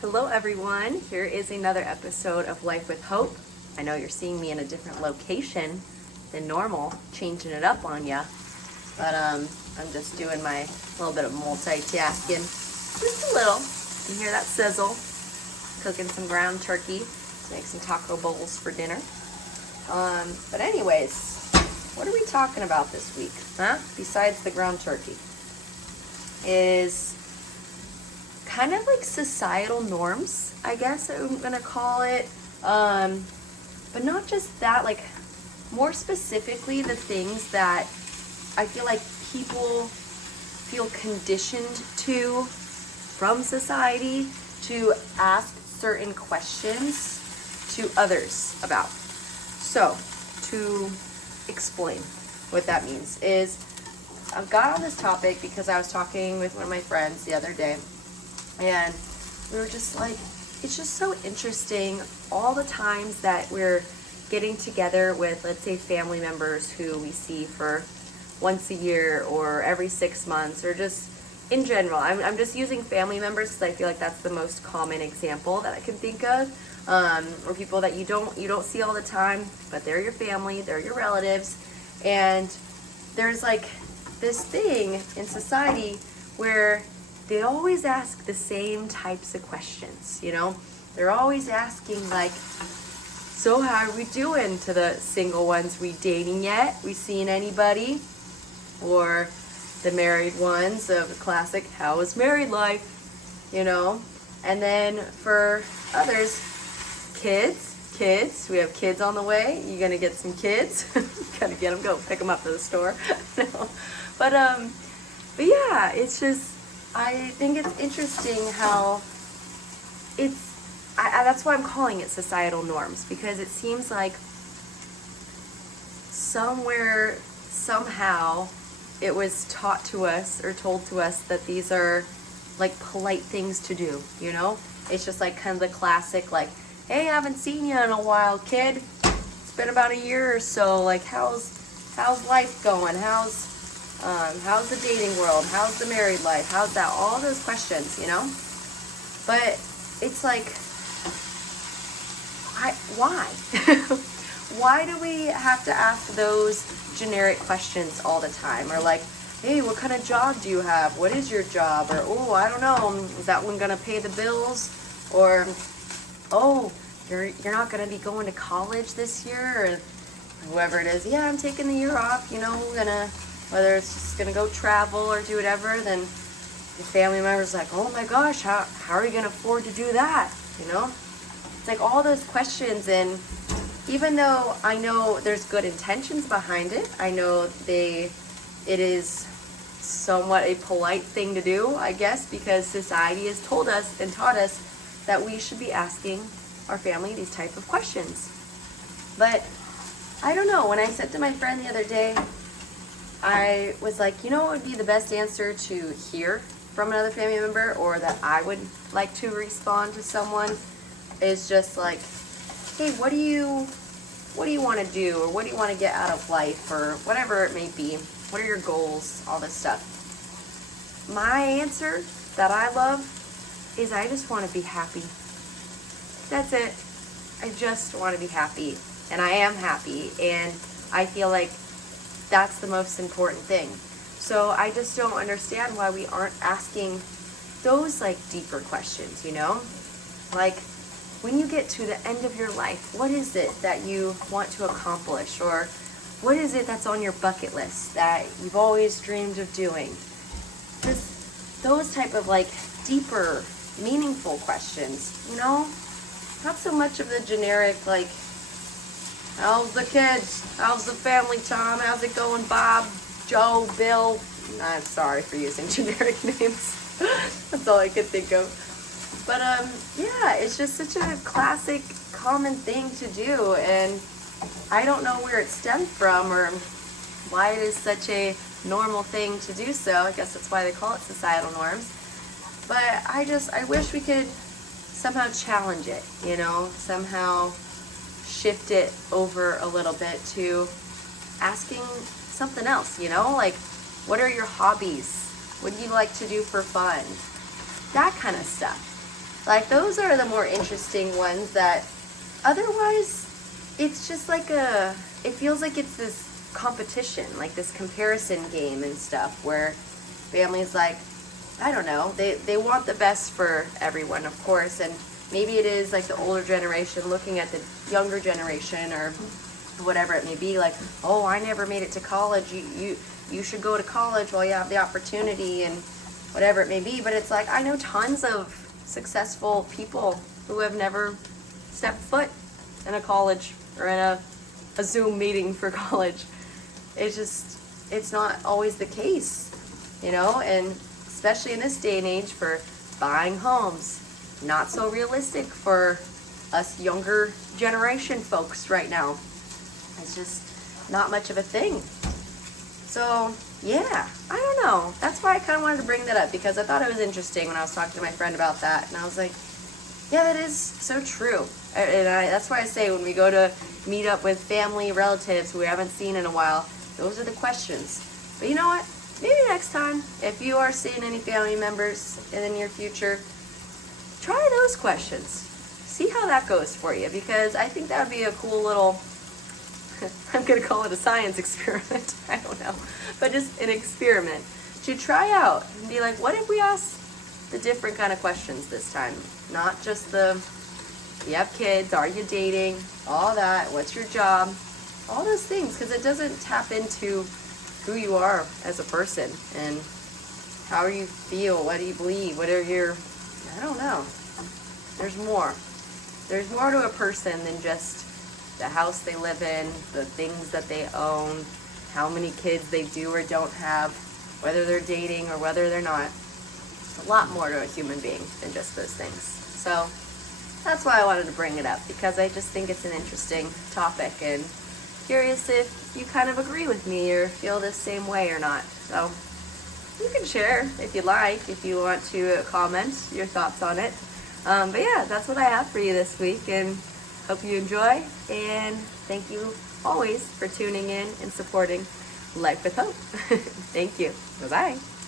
Hello everyone, here is another episode of Life with Hope. I know you're seeing me in a different location than normal, changing it up on ya. But I'm just doing my little bit of multitasking. Just a little. You hear that sizzle? Cooking some ground turkey to make some taco bowls for dinner. But anyways, what are we talking about this week? Besides the ground turkey. Is kind of like societal norms, I guess I'm gonna call it. But not just that, like more specifically the things that I feel like people feel conditioned to from society to ask certain questions to others about. So to explain what that means is I've got on this topic because I was talking with one of my friends the other day, and we were just like, it's just so interesting all the times that we're getting together with, let's say, family members who we see for once a year or every 6 months, or just in general. I'm just using family members because I feel like that's the most common example that I can think of, or people that you don't see all the time, but they're your family, they're your relatives, and there's like this thing in society where they always ask the same types of questions, you know? They're always asking like, so how are we doing, to the single ones? We dating yet? We seeing anybody? Or the married ones of the classic, how is married life? You know? And then for others, kids. We have kids on the way. You gonna get some kids? Gotta get them, go pick them up to the store. No. But yeah, it's just, I think it's interesting how that's why I'm calling it societal norms, because it seems like somewhere, somehow, it was taught to us or told to us that these are like polite things to do, you know? It's just like kind of the classic, like, hey, I haven't seen you in a while, kid. It's been about a year or so. Like, how's life going? How's the dating world? How's the married life? How's that? All those questions, you know? But it's like, why? Why do we have to ask those generic questions all the time? Or like, hey, what kind of job do you have? What is your job? Or, oh, I don't know, is that one gonna pay the bills? Or, oh, you're not gonna be going to college this year? Or whoever it is, yeah, I'm taking the year off, you know, whether it's just gonna go travel or do whatever, then the family member's like, oh my gosh, how are you gonna afford to do that? You know? It's like all those questions, and even though I know there's good intentions behind it, I know it is somewhat a polite thing to do, I guess, because society has told us and taught us that we should be asking our family these type of questions. But I don't know, when I said to my friend the other day, I was like, you know what would be the best answer to hear from another family member, or that I would like to respond to someone, is just like, hey, what do you want to do, or what do you want to get out of life, or whatever it may be. What are your goals? All this stuff. My answer that I love is I just want to be happy. That's it. I just want to be happy, and I am happy, and I feel like that's the most important thing. So I just don't understand why we aren't asking those like deeper questions, you know? Like, when you get to the end of your life, what is it that you want to accomplish? Or what is it that's on your bucket list that you've always dreamed of doing? Just those type of like deeper, meaningful questions, you know? Not so much of the generic, like, how's the kids? How's the family, Tom? How's it going, Bob, Joe, Bill? I'm sorry for using generic names. That's all I could think of. But yeah, it's just such a classic, common thing to do, and I don't know where it stemmed from or why it is such a normal thing to do so. I guess that's why they call it societal norms. But I wish we could somehow challenge it, you know, somehow shift it over a little bit to asking something else, you know, like, what are your hobbies? What do you like to do for fun? That kind of stuff. Like, those are the more interesting ones that otherwise it's just like it feels like it's this competition, like this comparison game and stuff where families, like, I don't know, they want the best for everyone, of course, and maybe it is like the older generation looking at the younger generation or whatever it may be, like, oh, I never made it to college, you should go to college while you have the opportunity and whatever it may be. But it's like, I know tons of successful people who have never stepped foot in a college or in a Zoom meeting for college. It's not always the case, you know, and especially in this day and age for buying homes, not so realistic for us younger generation folks right now. It's just not much of a thing. So yeah, I don't know. That's why I kind of wanted to bring that up, because I thought it was interesting when I was talking to my friend about that, and I was like, yeah, that is so true. That's why I say when we go to meet up with family, relatives who we haven't seen in a while, those are the questions. But you know what? Maybe next time, if you are seeing any family members in the near future, try those questions. See how that goes for you, because I think that would be a cool little, I'm going to call it a science experiment, I don't know, but just an experiment to try out and be like, what if we ask the different kind of questions this time? Not just the, you have kids, are you dating, all that, what's your job, all those things, because it doesn't tap into who you are as a person and how you feel, what do you believe, what are your, I don't know. There's more. There's more to a person than just the house they live in, the things that they own, how many kids they do or don't have, whether they're dating or whether they're not. It's a lot more to a human being than just those things. So that's why I wanted to bring it up, because I just think it's an interesting topic and curious if you kind of agree with me or feel the same way or not. So you can share if you like, if you want to comment your thoughts on it. But yeah, that's what I have for you this week, and hope you enjoy, and thank you always for tuning in and supporting Life with Hope. Thank you. Bye-bye.